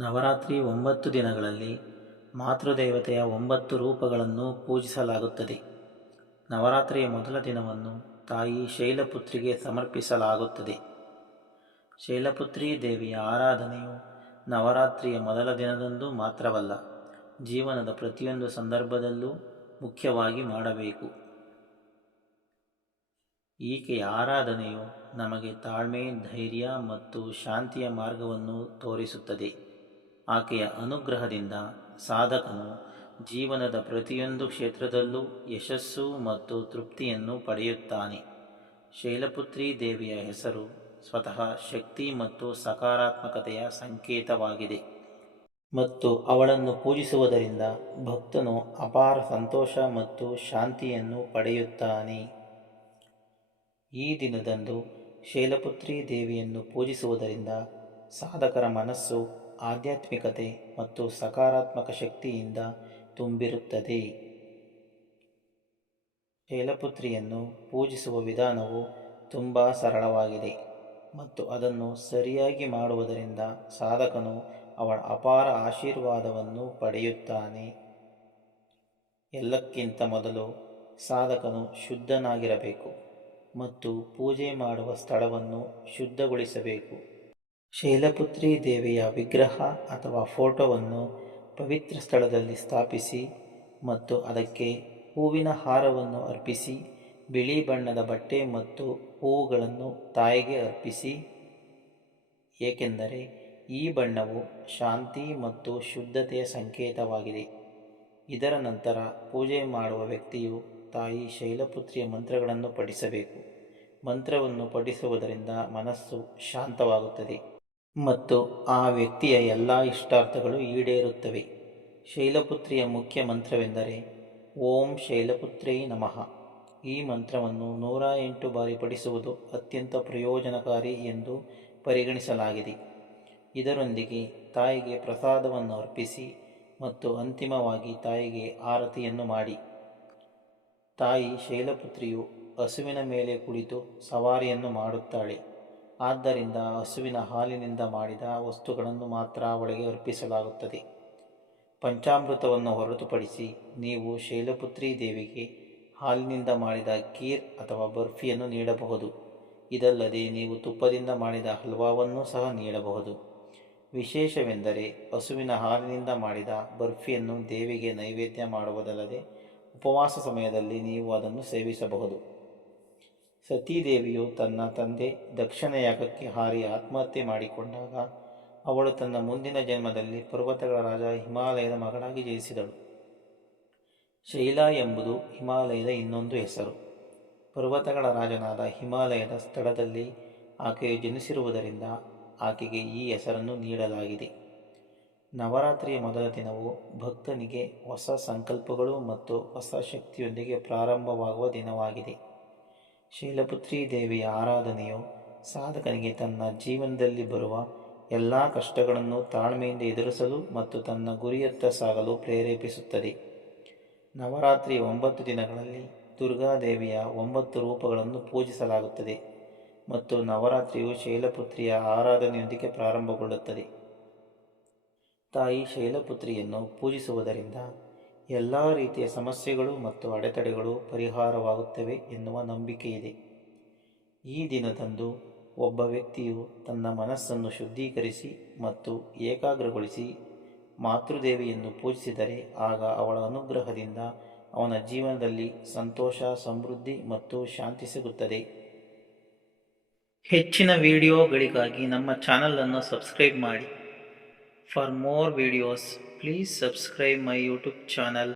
ನವರಾತ್ರಿ ಒಂಬತ್ತು ದಿನಗಳಲ್ಲಿ ಮಾತೃದೇವತೆಯ ಒಂಬತ್ತು ರೂಪಗಳನ್ನು ಪೂಜಿಸಲಾಗುತ್ತದೆ. ನವರಾತ್ರಿಯ ಮೊದಲ ದಿನವನ್ನು ತಾಯಿ ಶೈಲಪುತ್ರಿಗೆ ಸಮರ್ಪಿಸಲಾಗುತ್ತದೆ. ಶೈಲಪುತ್ರಿ ದೇವಿಯ ಆರಾಧನೆಯು ನವರಾತ್ರಿಯ ಮೊದಲ ದಿನದಂದು ಮಾತ್ರವಲ್ಲ, ಜೀವನದ ಪ್ರತಿಯೊಂದು ಸಂದರ್ಭದಲ್ಲೂ ಮುಖ್ಯವಾಗಿ ಮಾಡಬೇಕು. ಈಕೆಯ ಆರಾಧನೆಯು ನಮಗೆ ತಾಳ್ಮೆ, ಧೈರ್ಯ ಮತ್ತು ಶಾಂತಿಯ ಮಾರ್ಗವನ್ನು ತೋರಿಸುತ್ತದೆ. ಆಕೆಯ ಅನುಗ್ರಹದಿಂದ ಸಾಧಕನು ಜೀವನದ ಪ್ರತಿಯೊಂದು ಕ್ಷೇತ್ರದಲ್ಲೂ ಯಶಸ್ಸು ಮತ್ತು ತೃಪ್ತಿಯನ್ನು ಪಡೆಯುತ್ತಾನೆ. ಶೈಲಪುತ್ರಿ ದೇವಿಯ ಹೆಸರು ಸ್ವತಃ ಶಕ್ತಿ ಮತ್ತು ಸಕಾರಾತ್ಮಕತೆಯ ಸಂಕೇತವಾಗಿದೆ. ಮತ್ತು ಅವಳನ್ನು ಪೂಜಿಸುವುದರಿಂದ ಭಕ್ತನು ಅಪಾರ ಸಂತೋಷ ಮತ್ತು ಶಾಂತಿಯನ್ನು ಪಡೆಯುತ್ತಾನೆ. ಈ ದಿನದಂದು ಶೈಲಪುತ್ರಿ ದೇವಿಯನ್ನು ಪೂಜಿಸುವುದರಿಂದ ಸಾಧಕರ ಮನಸ್ಸು ಆಧ್ಯಾತ್ಮಿಕತೆ ಮತ್ತು ಸಕಾರಾತ್ಮಕ ಶಕ್ತಿಯಿಂದ ತುಂಬಿರುತ್ತದೆ. ಶೈಲಪುತ್ರಿಯನ್ನು ಪೂಜಿಸುವ ವಿಧಾನವು ತುಂಬ ಸರಳವಾಗಿದೆ ಮತ್ತು ಅದನ್ನು ಸರಿಯಾಗಿ ಮಾಡುವುದರಿಂದ ಸಾಧಕನು ಅವಳ ಅಪಾರ ಆಶೀರ್ವಾದವನ್ನು ಪಡೆಯುತ್ತಾನೆ. ಎಲ್ಲಕ್ಕಿಂತ ಮೊದಲು ಸಾಧಕನು ಶುದ್ಧನಾಗಿರಬೇಕು ಮತ್ತು ಪೂಜೆ ಮಾಡುವ ಸ್ಥಳವನ್ನು ಶುದ್ಧಗೊಳಿಸಬೇಕು. ಶೈಲಪುತ್ರಿ ದೇವಿಯ ವಿಗ್ರಹ ಅಥವಾ ಫೋಟೋವನ್ನು ಪವಿತ್ರ ಸ್ಥಳದಲ್ಲಿ ಸ್ಥಾಪಿಸಿ ಮತ್ತು ಅದಕ್ಕೆ ಹೂವಿನ ಹಾರವನ್ನು ಅರ್ಪಿಸಿ, ಬಿಳಿ ಬಣ್ಣದ ಬಟ್ಟೆ ಮತ್ತು ಹೂವುಗಳನ್ನು ತಾಯಿಗೆ ಅರ್ಪಿಸಿ. ಏಕೆಂದರೆ ಈ ಬಣ್ಣವು ಶಾಂತಿ ಮತ್ತು ಶುದ್ಧತೆಯ ಸಂಕೇತವಾಗಿದೆ. ಇದರ ನಂತರ ಪೂಜೆ ಮಾಡುವ ವ್ಯಕ್ತಿಯು ತಾಯಿ ಶೈಲಪುತ್ರಿಯ ಮಂತ್ರಗಳನ್ನು ಪಠಿಸಬೇಕು. ಮಂತ್ರವನ್ನು ಪಠಿಸುವುದರಿಂದ ಮನಸ್ಸು ಶಾಂತವಾಗುತ್ತದೆ. ಮತ್ತು ಆ ವ್ಯಕ್ತಿಯ ಎಲ್ಲ ಇಷ್ಟಾರ್ಥಗಳು ಈಡೇರುತ್ತವೆ. ಶೈಲಪುತ್ರಿಯ ಮುಖ್ಯ ಮಂತ್ರವೆಂದರೆ, ಓಂ ಶೈಲಪುತ್ರೈ ನಮಃ. ಈ ಮಂತ್ರವನ್ನು ನೂರ ಎಂಟು ಬಾರಿ ಪಡಿಸುವುದು ಅತ್ಯಂತ ಪ್ರಯೋಜನಕಾರಿ ಎಂದು ಪರಿಗಣಿಸಲಾಗಿದೆ. ಇದರೊಂದಿಗೆ ತಾಯಿಗೆ ಪ್ರಸಾದವನ್ನು ಅರ್ಪಿಸಿ ಮತ್ತು ಅಂತಿಮವಾಗಿ ತಾಯಿಗೆ ಆರತಿಯನ್ನು ಮಾಡಿ. ತಾಯಿ ಶೈಲಪುತ್ರಿಯು ಹಸುವಿನ ಮೇಲೆ ಕುಳಿತು ಸವಾರಿಯನ್ನು ಮಾಡುತ್ತಾಳೆ. ಆದ್ದರಿಂದ ಹಸುವಿನ ಹಾಲಿನಿಂದ ಮಾಡಿದ ವಸ್ತುಗಳನ್ನು ಮಾತ್ರ ಅವಳಿಗೆ ಅರ್ಪಿಸಲಾಗುತ್ತದೆ. ಪಂಚಾಮೃತವನ್ನು ಹೊರತುಪಡಿಸಿ ನೀವು ಶೈಲಪುತ್ರಿ ದೇವಿಗೆ ಹಾಲಿನಿಂದ ಮಾಡಿದ ಖೀರ್ ಅಥವಾ ಬರ್ಫಿಯನ್ನು ನೀಡಬಹುದು. ಇದಲ್ಲದೆ ನೀವು ತುಪ್ಪದಿಂದ ಮಾಡಿದ ಹಲ್ವಾವನ್ನು ಸಹ ನೀಡಬಹುದು. ವಿಶೇಷವೆಂದರೆ ಹಸುವಿನ ಹಾಲಿನಿಂದ ಮಾಡಿದ ಬರ್ಫಿಯನ್ನು ದೇವಿಗೆ ನೈವೇದ್ಯ ಮಾಡುವುದಲ್ಲದೆ ಉಪವಾಸ ಸಮಯದಲ್ಲಿ ನೀವು ಅದನ್ನು ಸೇವಿಸಬಹುದು. ಸತೀದೇವಿಯು ತನ್ನ ತಂದೆ ದಕ್ಷಿಣ ಯಾಗಕ್ಕೆ ಹಾರಿ ಆತ್ಮಹತ್ಯೆ ಮಾಡಿಕೊಂಡಾಗ, ಅವಳು ತನ್ನ ಮುಂದಿನ ಜನ್ಮದಲ್ಲಿ ಪರ್ವತಗಳ ರಾಜ ಹಿಮಾಲಯದ ಮಗಳಾಗಿ ಜನಿಸಿದಳು. ಶೈಲಾ ಎಂಬುದು ಹಿಮಾಲಯದ ಇನ್ನೊಂದು ಹೆಸರು. ಪರ್ವತಗಳ ರಾಜನಾದ ಹಿಮಾಲಯದ ಸ್ಥಳದಲ್ಲಿ ಆಕೆಯು ಜನಿಸಿರುವುದರಿಂದ ಆಕೆಗೆ ಈ ಹೆಸರನ್ನು ನೀಡಲಾಗಿದೆ. ನವರಾತ್ರಿಯ ಮೊದಲ ದಿನವು ಭಕ್ತನಿಗೆ ಹೊಸ ಸಂಕಲ್ಪಗಳು ಮತ್ತು ಹೊಸ ಶಕ್ತಿಯೊಂದಿಗೆ ಪ್ರಾರಂಭವಾಗುವ ದಿನವಾಗಿದೆ. ಶೈಲಪುತ್ರಿ ದೇವಿಯ ಆರಾಧನೆಯು ಸಾಧಕನಿಗೆ ತನ್ನ ಜೀವನದಲ್ಲಿ ಬರುವ ಎಲ್ಲ ಕಷ್ಟಗಳನ್ನು ತಾಳ್ಮೆಯಿಂದ ಎದುರಿಸಲು ಮತ್ತು ತನ್ನ ಗುರಿಯತ್ತ ಸಾಗಲು ಪ್ರೇರೇಪಿಸುತ್ತದೆ. ನವರಾತ್ರಿ ಒಂಬತ್ತು ದಿನಗಳಲ್ಲಿ ದುರ್ಗಾದೇವಿಯ ಒಂಬತ್ತು ರೂಪಗಳನ್ನು ಪೂಜಿಸಲಾಗುತ್ತದೆ ಮತ್ತು ನವರಾತ್ರಿಯು ಶೈಲಪುತ್ರಿಯ ಆರಾಧನೆಯೊಂದಿಗೆ ಪ್ರಾರಂಭಗೊಳ್ಳುತ್ತದೆ. ತಾಯಿ ಶೈಲಪುತ್ರಿಯನ್ನು ಪೂಜಿಸುವುದರಿಂದ ಎಲ್ಲ ರೀತಿಯ ಸಮಸ್ಯೆಗಳು ಮತ್ತು ಅಡೆತಡೆಗಳು ಪರಿಹಾರವಾಗುತ್ತವೆ ಎನ್ನುವ ನಂಬಿಕೆಯಿದೆ. ಈ ದಿನದಂದು ಒಬ್ಬ ವ್ಯಕ್ತಿಯು ತನ್ನ ಮನಸ್ಸನ್ನು ಶುದ್ಧೀಕರಿಸಿ ಮತ್ತು ಏಕಾಗ್ರಗೊಳಿಸಿ ಮಾತೃದೇವಿಯನ್ನು ಪೂಜಿಸಿದರೆ ಆಗ ಅವಳ ಅನುಗ್ರಹದಿಂದ ಅವನ ಜೀವನದಲ್ಲಿ ಸಂತೋಷ, ಸಮೃದ್ಧಿ ಮತ್ತು ಶಾಂತಿ ಸಿಗುತ್ತದೆ. ಹೆಚ್ಚಿನ ವಿಡಿಯೋಗಳಿಗಾಗಿ ನಮ್ಮ ಚಾನಲನ್ನು ಸಬ್ಸ್ಕ್ರೈಬ್ ಮಾಡಿ. For more videos, please subscribe my YouTube channel.